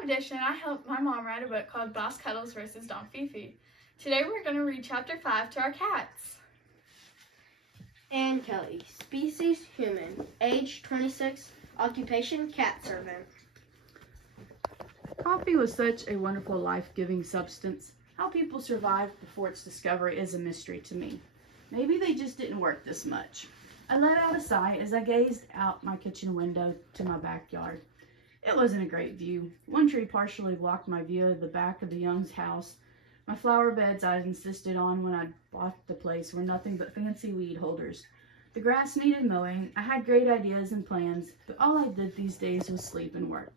I'm Edition and I helped my mom write a book called Boss Cuddles versus Don Fifi. Today we're going to read Chapter 5 to our cats. And Kelly, species human, age 26, occupation cat servant. Coffee was such a wonderful life-giving substance. How people survived before its discovery is a mystery to me. Maybe they just didn't work this much. I let out a sigh as I gazed out my kitchen window to my backyard. It wasn't a great view. One tree partially blocked my view of the back of the Young's house. My flower beds I insisted on when I bought the place were nothing but fancy weed holders. The grass needed mowing. I had great ideas and plans, but all I did these days was sleep and work.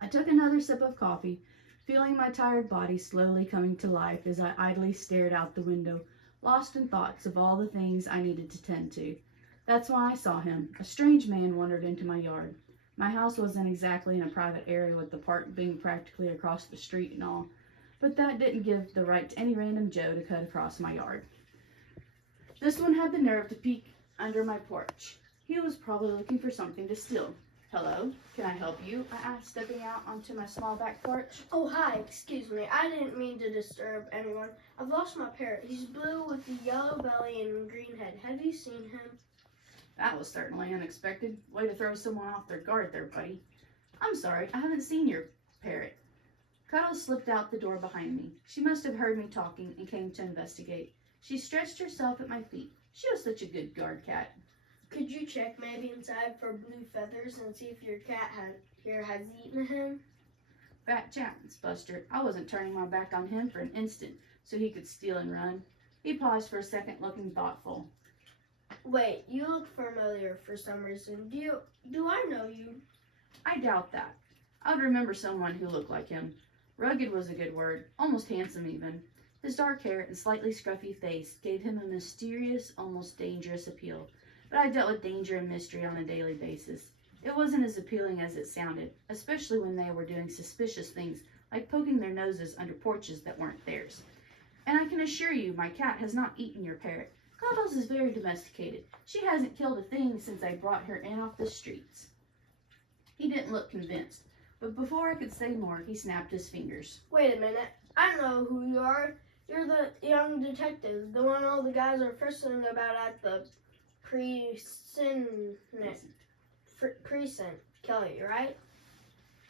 I took another sip of coffee, feeling my tired body slowly coming to life as I idly stared out the window, lost in thoughts of all the things I needed to tend to. That's why I saw him. A strange man wandered into my yard. My house wasn't exactly in a private area with the park being practically across the street and all, but that didn't give the right to any random Joe to cut across my yard. This one had the nerve to peek under my porch. He was probably looking for something to steal. "Hello, can I help you?" I asked, stepping out onto my small back porch. Oh, hi, excuse me. I didn't mean to disturb anyone. I've lost my parrot. He's blue with a yellow belly and green head. Have you seen him? That was certainly unexpected. Way to throw someone off their guard there, buddy. "I'm sorry, I haven't seen your parrot." Cuddles slipped out the door behind me. She must have heard me talking and came to investigate. She stretched herself at my feet. She was such a good guard cat. Could you check maybe inside for blue feathers and see if your cat has eaten him? Fat chance, Buster. I wasn't turning my back on him for an instant so he could steal and run. He paused for a second, looking thoughtful. Wait, you look familiar for some reason. Do I know you? I doubt that. I would remember someone who looked like him. Rugged was a good word, almost handsome even. His dark hair and slightly scruffy face gave him a mysterious, almost dangerous appeal. But I dealt with danger and mystery on a daily basis. It wasn't as appealing as it sounded, especially when they were doing suspicious things like poking their noses under porches that weren't theirs. And I can assure you my cat has not eaten your parrot. Cuddles is very domesticated. She hasn't killed a thing since I brought her in off the streets. He didn't look convinced, but before I could say more, he snapped his fingers. Wait a minute. I know who you are. You're the young detective, the one all the guys are frisking about at the precinct. Kelly, right?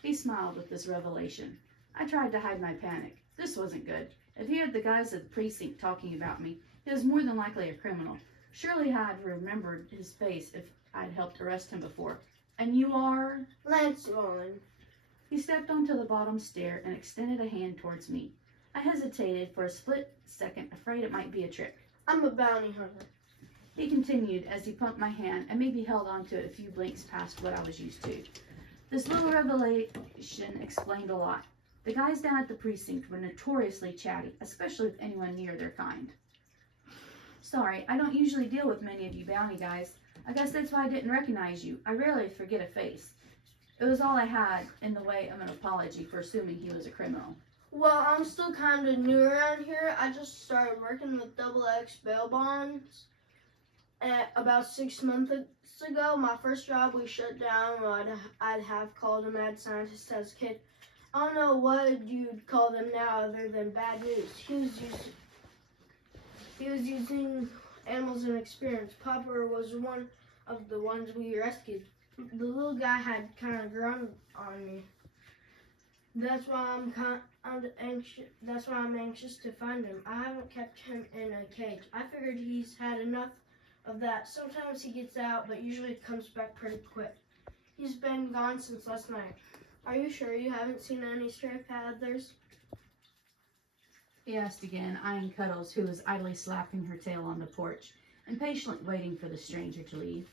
He smiled with this revelation. I tried to hide my panic. This wasn't good. If he had the guys at the precinct talking about me, he was more than likely a criminal. Surely I'd remembered his face if I'd helped arrest him before. "And you are?" Lance Roland. He stepped onto the bottom stair and extended a hand towards me. I hesitated for a split second, afraid it might be a trick. "I'm a bounty hunter." He continued as he pumped my hand and maybe held on to it a few blinks past what I was used to. This little revelation explained a lot. The guys down at the precinct were notoriously chatty, especially with anyone near their kind. "Sorry, I don't usually deal with many of you bounty guys. I guess that's why I didn't recognize you. I rarely forget a face." It was all I had in the way of an apology for assuming he was a criminal. Well, I'm still kind of new around here. I just started working with XX bail bonds about 6 months ago. My first job we shut down. I'd have called a mad scientist as a kid. I don't know what you'd call them now other than bad news. He was using animals in experience. Popper was one of the ones we rescued. The little guy had kind of grown on me. That's why I'm anxious to find him. I haven't kept him in a cage. I figured he's had enough of that. Sometimes he gets out, but usually comes back pretty quick. He's been gone since last night. Are you sure you haven't seen any stray feathers? He asked again, eyeing Cuddles, who was idly slapping her tail on the porch, impatiently waiting for the stranger to leave.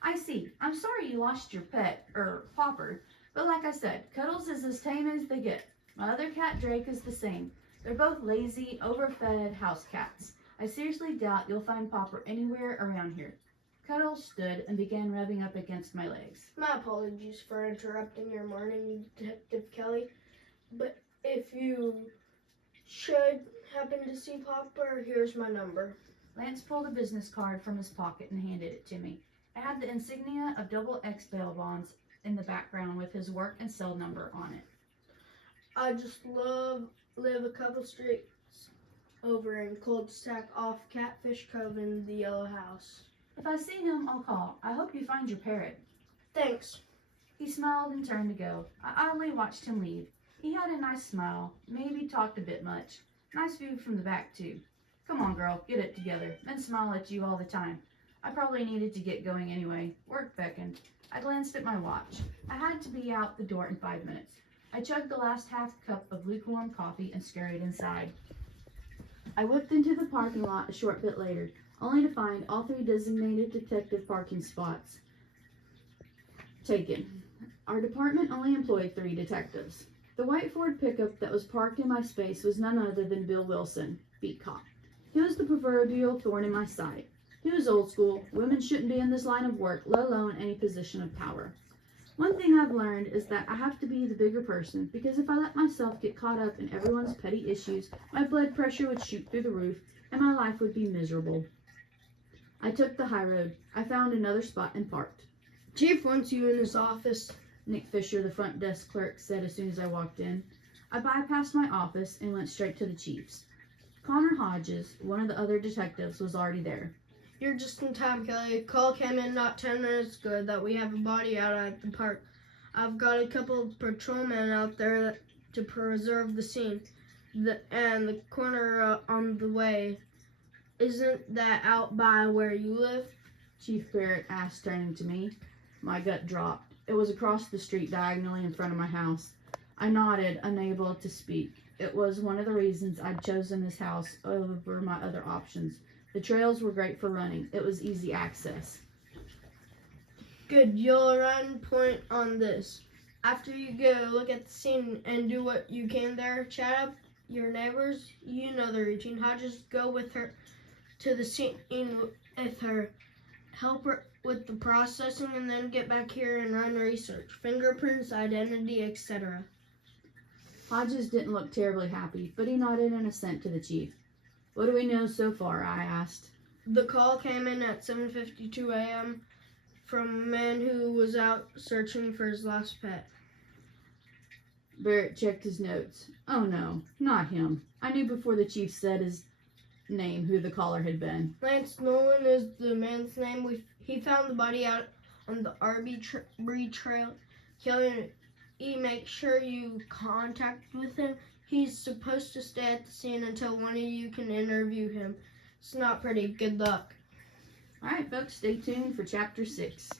"I see. I'm sorry you lost your pet, Popper. But like I said, Cuddles is as tame as they get. My other cat, Drake, is the same. They're both lazy, overfed house cats. I seriously doubt you'll find Popper anywhere around here." Cuddles stood and began rubbing up against my legs. My apologies for interrupting your morning, Detective Kelly. But if you should happen to see Popper, here's my number. Lance pulled a business card from his pocket and handed it to me. It had the insignia of XX bail bonds in the background with his work and cell number on it. I just live a couple streets over in cul-de-sac off Catfish Cove in the Yellow House. If I see him, I'll call. I hope you find your parrot. Thanks. He smiled and turned to go. I idly watched him leave. He had a nice smile, maybe talked a bit much. Nice view from the back, too. Come on, girl, get it together. Men smile at you all the time. I probably needed to get going anyway. Work beckoned. I glanced at my watch. I had to be out the door in 5 minutes. I chugged the last half cup of lukewarm coffee and scurried inside. I whipped into the parking lot a short bit later, only to find all 3 designated detective parking spots taken. Our department only employed 3 detectives. The white Ford pickup that was parked in my space was none other than Bill Wilson, beat cop. He was the proverbial thorn in my side. He was old school. Women shouldn't be in this line of work, let alone any position of power. One thing I've learned is that I have to be the bigger person, because if I let myself get caught up in everyone's petty issues, my blood pressure would shoot through the roof, and my life would be miserable. I took the high road. I found another spot and parked. Chief wants you in his office. Nick Fisher, the front desk clerk, said as soon as I walked in. I bypassed my office and went straight to the chief's. Connor Hodges, one of the other detectives, was already there. You're just in time, Kelly. Call came in not 10 minutes ago that we have a body out at the park. I've got a couple of patrolmen out there to preserve the scene. And the corner on the way, isn't that out by where you live? Chief Barrett asked, turning to me. My gut dropped. It was across the street, diagonally in front of my house. I nodded, unable to speak. It was one of the reasons I'd chosen this house over my other options. The trails were great for running. It was easy access. Good, you'll run point on this. After you go, look at the scene and do what you can there. Chat up your neighbors. You know the routine. Hodges, go with her to the scene with her. Help her with the processing and then get back here and run research. Fingerprints, identity, etc. Hodges didn't look terribly happy, but he nodded in assent to the chief. What do we know so far? I asked. The call came in at 7:52 a.m. from a man who was out searching for his lost pet. Barrett checked his notes. Oh no, not him. I knew before the chief said his name who the caller had been. Lance Nolan is the man's name. He found the body out on the RB trail. Kelly, make sure you contact with him. He's supposed to stay at the scene until one of you can interview him. It's not pretty. Good luck. All right, folks, stay tuned for Chapter 6.